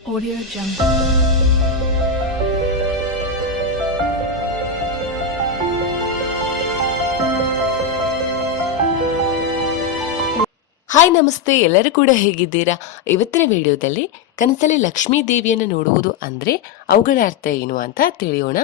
Audio Jungle. Hi ನಮಸ್ತೆ ಎಲ್ಲರೂ ಕೂಡ ಹೇಗಿದ್ದೀರಾ ಇವತ್ತಿನ ವಿಡಿಯೋದಲ್ಲಿ ಕನಸಲ್ಲಿ ಲಕ್ಷ್ಮೀ ದೇವಿಯನ್ನು ನೋಡುವುದು ಅಂದ್ರೆ ಅವುಗಳ ಅರ್ಥ ಏನು ಅಂತ ತಿಳಿಯೋಣ.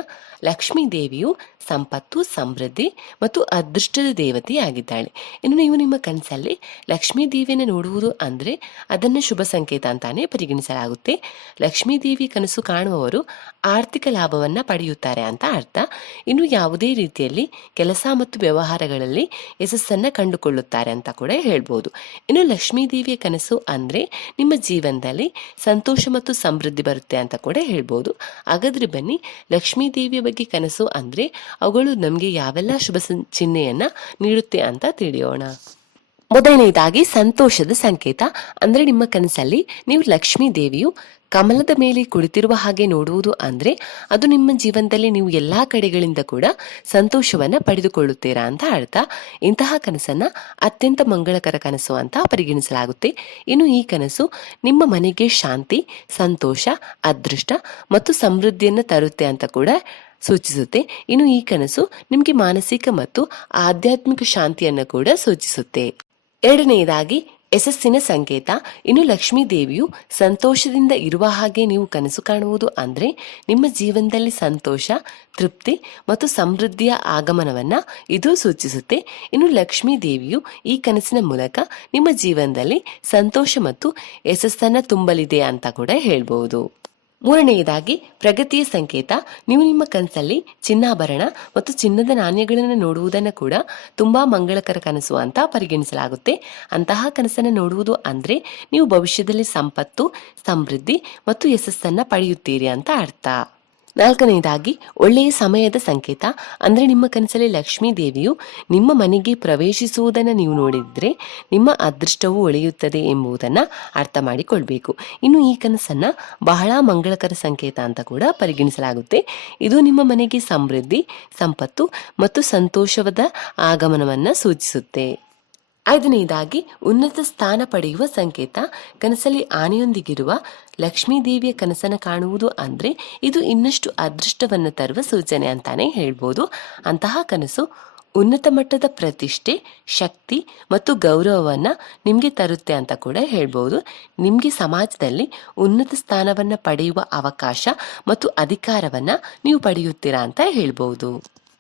ಲಕ್ಷ್ಮೀ ದೇವಿಯು ಸಂಪತ್ತು, ಸಮೃದ್ಧಿ ಮತ್ತು ಅದೃಷ್ಟದ ದೇವತೆಯಾಗಿದ್ದಾಳೆ ಇನ್ನು ನೀವು ನಿಮ್ಮ ಕನಸಲ್ಲಿ ಲಕ್ಷ್ಮೀ ದೇವಿಯನ್ನು ನೋಡುವುದು ಅಂದ್ರೆ ಅದನ್ನು ಶುಭ ಸಂಕೇತ ಅಂತಾನೆ ಪರಿಗಣಿಸಲಾಗುತ್ತೆ. ಲಕ್ಷ್ಮೀ ದೇವಿ ಕನಸು ಕಾಣುವವರು ಆರ್ಥಿಕ ಲಾಭವನ್ನ ಪಡೆಯುತ್ತಾರೆ ಅಂತ ಅರ್ಥ. ಇನ್ನು ಯಾವುದೇ ರೀತಿಯಲ್ಲಿ ಕೆಲಸ ಮತ್ತು ವ್ಯವಹಾರಗಳಲ್ಲಿ ಯಶಸ್ಸನ್ನ ಕಂಡುಕೊಳ್ಳುತ್ತಾರೆ ಅಂತ ಕೂಡ ಹೇಳ್ಬೋದು. ಇನ್ನು ಲಕ್ಷ್ಮೀ ದೇವಿಯ ಕನಸು ಅಂದ್ರೆ ನಿಮ್ಮ ಜೀವನದಲ್ಲಿ ಸಂತೋಷ ಮತ್ತು ಸಮೃದ್ಧಿ ಬರುತ್ತೆ ಅಂತ ಕೂಡ ಹೇಳ್ಬೋದು. ಹಾಗಾದ್ರೆ ಬನ್ನಿ, ಲಕ್ಷ್ಮೀ ದೇವಿಯ ಬಗ್ಗೆ ಕನಸು ಅಂದ್ರೆ ಅವುಗಳು ನಮಗೆ ಯಾವೆಲ್ಲ ಶುಭ ಚಿಹ್ನೆಯನ್ನು ನೀಡುತ್ತೆ ಅಂತ ತಿಳಿಯೋಣ. ಮೊದಲನೇದಾಗಿ ಸಂತೋಷದ ಸಂಕೇತ. ಅಂದ್ರೆ ನಿಮ್ಮ ಕನಸಲ್ಲಿ ನೀವು ಲಕ್ಷ್ಮೀ ದೇವಿಯು ಕಮಲದ ಮೇಲೆ ಕುಳಿತಿರುವ ಹಾಗೆ ನೋಡುವುದು ಅಂದ್ರೆ ಅದು ನಿಮ್ಮ ಜೀವನದಲ್ಲಿ ನೀವು ಎಲ್ಲಾ ಕಡೆಗಳಿಂದ ಕೂಡ ಸಂತೋಷವನ್ನ ಪಡೆದುಕೊಳ್ಳುತ್ತೀರಾ ಅಂತ ಅರ್ಥ. ಇಂತಹ ಕನಸನ್ನ ಅತ್ಯಂತ ಮಂಗಳಕರ ಕನಸು ಅಂತ ಪರಿಗಣಿಸಲಾಗುತ್ತೆ. ಇನ್ನು ಈ ಕನಸು ನಿಮ್ಮ ಮನೆಗೆ ಶಾಂತಿ, ಸಂತೋಷ, ಅದೃಷ್ಟ ಮತ್ತು ಸಮೃದ್ಧಿಯನ್ನ ತರುತ್ತೆ ಅಂತ ಕೂಡ ಸೂಚಿಸುತ್ತೆ. ಇನ್ನು ಈ ಕನಸು ನಿಮಗೆ ಮಾನಸಿಕ ಮತ್ತು ಆಧ್ಯಾತ್ಮಿಕ ಶಾಂತಿಯನ್ನು ಕೂಡ ಸೂಚಿಸುತ್ತೆ. ಎರಡನೆಯದಾಗಿ, ಯಶಸ್ಸಿನ ಸಂಕೇತ. ಇನ್ನು ಲಕ್ಷ್ಮೀ ದೇವಿಯು ಸಂತೋಷದಿಂದ ಇರುವ ಹಾಗೆ ನೀವು ಕನಸು ಕಾಣುವುದು ಅಂದರೆ ನಿಮ್ಮ ಜೀವನದಲ್ಲಿ ಸಂತೋಷ, ತೃಪ್ತಿ ಮತ್ತು ಸಮೃದ್ಧಿಯ ಆಗಮನವನ್ನು ಇದು ಸೂಚಿಸುತ್ತೆ. ಇನ್ನು ಲಕ್ಷ್ಮೀ ದೇವಿಯು ಈ ಕನಸಿನ ಮೂಲಕ ನಿಮ್ಮ ಜೀವನದಲ್ಲಿ ಸಂತೋಷ ಮತ್ತು ಯಶಸ್ಸನ್ನು ತುಂಬಲಿದೆ ಅಂತ ಕೂಡ ಹೇಳ್ಬಹುದು ಮೂರನೆಯದಾಗಿ ಪ್ರಗತಿಯ ಸಂಕೇತ. ನೀವು ನಿಮ್ಮ ಕನಸಲ್ಲಿ ಚಿನ್ನಾಭರಣ ಮತ್ತು ಚಿನ್ನದ ನಾಣ್ಯಗಳನ್ನು ನೋಡುವುದನ್ನು ಕೂಡ ತುಂಬಾ ಮಂಗಳಕರ ಕನಸು ಅಂತ ಪರಿಗಣಿಸಲಾಗುತ್ತೆ. ಅಂತಹ ಕನಸನ್ನು ನೋಡುವುದು ಅಂದ್ರೆ ನೀವು ಭವಿಷ್ಯದಲ್ಲಿ ಸಂಪತ್ತು, ಸಮೃದ್ಧಿ ಮತ್ತು ಯಶಸ್ಸನ್ನ ಪಡೆಯುತ್ತೀರಿ ಅಂತ ಅರ್ಥ. ನಾಲ್ಕನೆಯದಾಗಿ ಒಳ್ಳೆಯ ಸಮಯದ ಸಂಕೇತ, ಅಂದರೆ ನಿಮ್ಮ ಕನಸಲ್ಲಿ ಲಕ್ಷ್ಮೀ ದೇವಿಯು ನಿಮ್ಮ ಮನೆಗೆ ಪ್ರವೇಶಿಸುವುದನ್ನು ನೀವು ನೋಡಿದರೆ ನಿಮ್ಮ ಅದೃಷ್ಟವು ಒಳೆಯುತ್ತದೆ ಎಂಬುದನ್ನು ಅರ್ಥ ಮಾಡಿಕೊಳ್ಬೇಕು. ಇನ್ನು ಈ ಕನಸನ್ನು ಬಹಳ ಮಂಗಳಕರ ಸಂಕೇತ ಅಂತ ಕೂಡ ಪರಿಗಣಿಸಲಾಗುತ್ತೆ. ಇದು ನಿಮ್ಮ ಮನೆಗೆ ಸಮೃದ್ಧಿ, ಸಂಪತ್ತು ಮತ್ತು ಸಂತೋಷವದ ಆಗಮನವನ್ನು ಸೂಚಿಸುತ್ತೆ. ಐದನೆಯದಾಗಿ ಉನ್ನತ ಸ್ಥಾನ ಪಡೆಯುವ ಸಂಕೇತ, ಕನಸಲ್ಲಿ ಆನೆಯೊಂದಿಗಿರುವ ಲಕ್ಷ್ಮೀ ದೇವಿಯ ಕನಸನ್ನು ಕಾಣುವುದು ಅಂದರೆ ಇದು ಇನ್ನಷ್ಟು ಅದೃಷ್ಟವನ್ನು ತರುವ ಸೂಚನೆ ಅಂತಾನೆ ಹೇಳ್ಬೋದು. ಅಂತಹ ಕನಸು ಉನ್ನತ ಮಟ್ಟದ ಪ್ರತಿಷ್ಠೆ, ಶಕ್ತಿ ಮತ್ತು ಗೌರವವನ್ನು ನಿಮಗೆ ತರುತ್ತೆ ಅಂತ ಕೂಡ ಹೇಳ್ಬೋದು. ನಿಮಗೆ ಸಮಾಜದಲ್ಲಿ ಉನ್ನತ ಸ್ಥಾನವನ್ನು ಪಡೆಯುವ ಅವಕಾಶ ಮತ್ತು ಅಧಿಕಾರವನ್ನು ನೀವು ಪಡೆಯುತ್ತೀರಾ ಅಂತ ಹೇಳ್ಬೋದು.